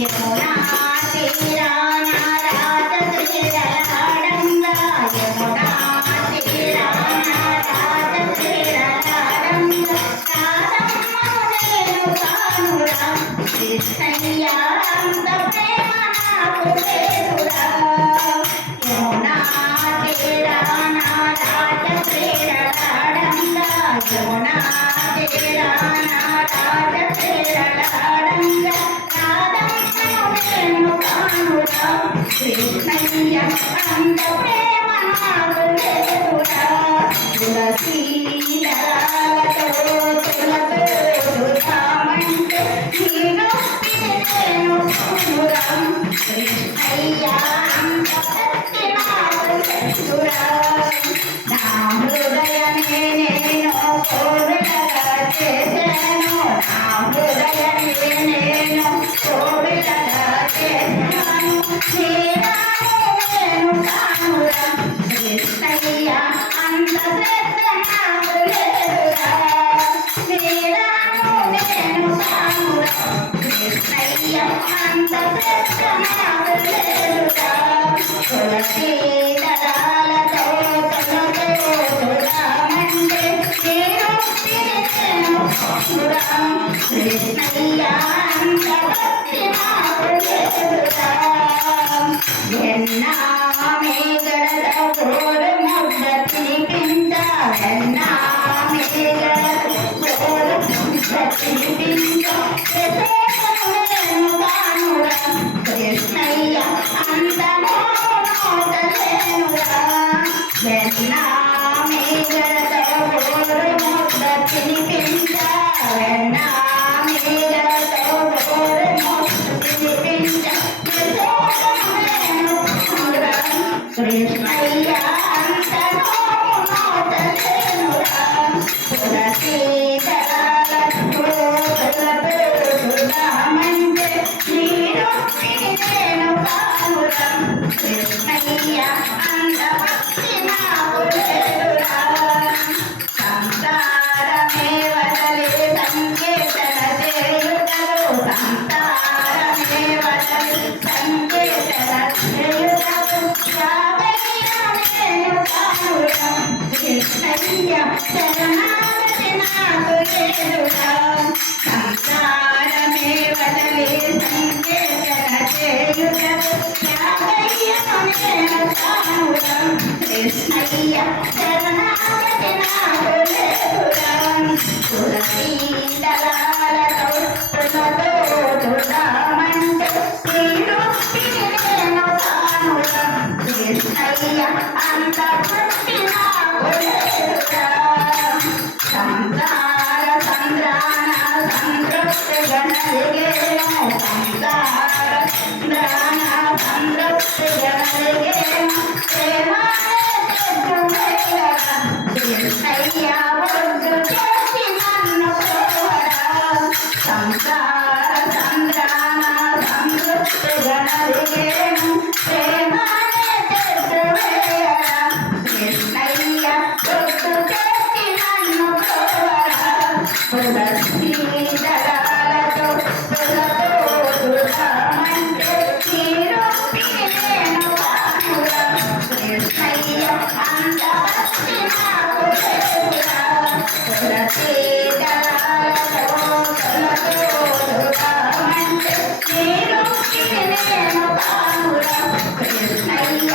యమునా తీరాన రాజ క్రీడలాడంగా యమునా తీరాన రాజ క్రీడలాడంగా రాధమ్మ నేను కానురా కృష్ణయ్య అంత ప్రేమ నాకు లేదురా యమునా తీరాన రాజ క్రీడలాడంగా యమునా తీరాన రాజ క్రీడలాడంగా కృష్ణయ్య అంత ప్రేమ నాకు లేదురా తులసీదళాలతో తులతో తులమంటే నేను కృష్ణయ్య అంత భక్తి నాకు లేదురా నా హృదయమే నేను కోరికగా చేశాను నా హృదయమే నేను కోరికగా చేశాను నేను కానురా కృష్ణయ్య అంత శ్రద్ధ నాకు లేదురా నేను కానురా కృష్ణయ్య అంత శ్రద్ధ నాకు లేదురా తులసీ దళాలతో తులతో తులమంటే నేను కానురా కృష్ణయ్య అంత భక్తి నాకు లేదురా మేగడతో కోరు ముద్ద తినిపించ మేగడతో కోరు ముద్ద తినిపించ కృష్ణయ్య అంత మోతలేనురా మేగడతో కోరు ముద్ద తినిపించ మేగడతో కోరు ముద్ద తినిపించ కృష్ణయ్య అంత మోతలేనురా తులసీ దళాలతో తులతో తులమంటే నేను కానురా కృష్ణయ్య అంత భక్తి నాకు లేదురా సంసారమే వదలి సంకేతన చేయుటలు సంసారమే వదలి సంకేతన చేయుటలు నేను కానురా కృష్ణయ్య శరణాగతి నాకు లేదురా సంసారమే వదలి సంకేతన చేయుటలు నేను కానురా కృష్ణయ్య శరణాగతి నాకు లేదురా తులసీ దళాలతో తులతో తులమంటే నేను కానురా కృష్ణయ్య అంత భక్తి నాకు లేదురా సంసార సంద్రాన సంతృప్తిగా నలిగేను సంసార సంద్రాన సంతృప్తిగా నలిగేను కృష్ణయ్య ఒడ్డు చేసి నన్ను కోరా సంసార సంద్రాన సంతృప్తిగా నలిగేను కృష్ణయ్య ఒడ్డు చేసి నన్ను కోరా తులసీ దళాలతో తులతో తులమంటే నేను కానురా కృష్ణయ్య అంత భక్తి నాకు లేదురా తులసీ దళాలతో తులతో తులమంటే నేను కానురా కృష్ణయ్య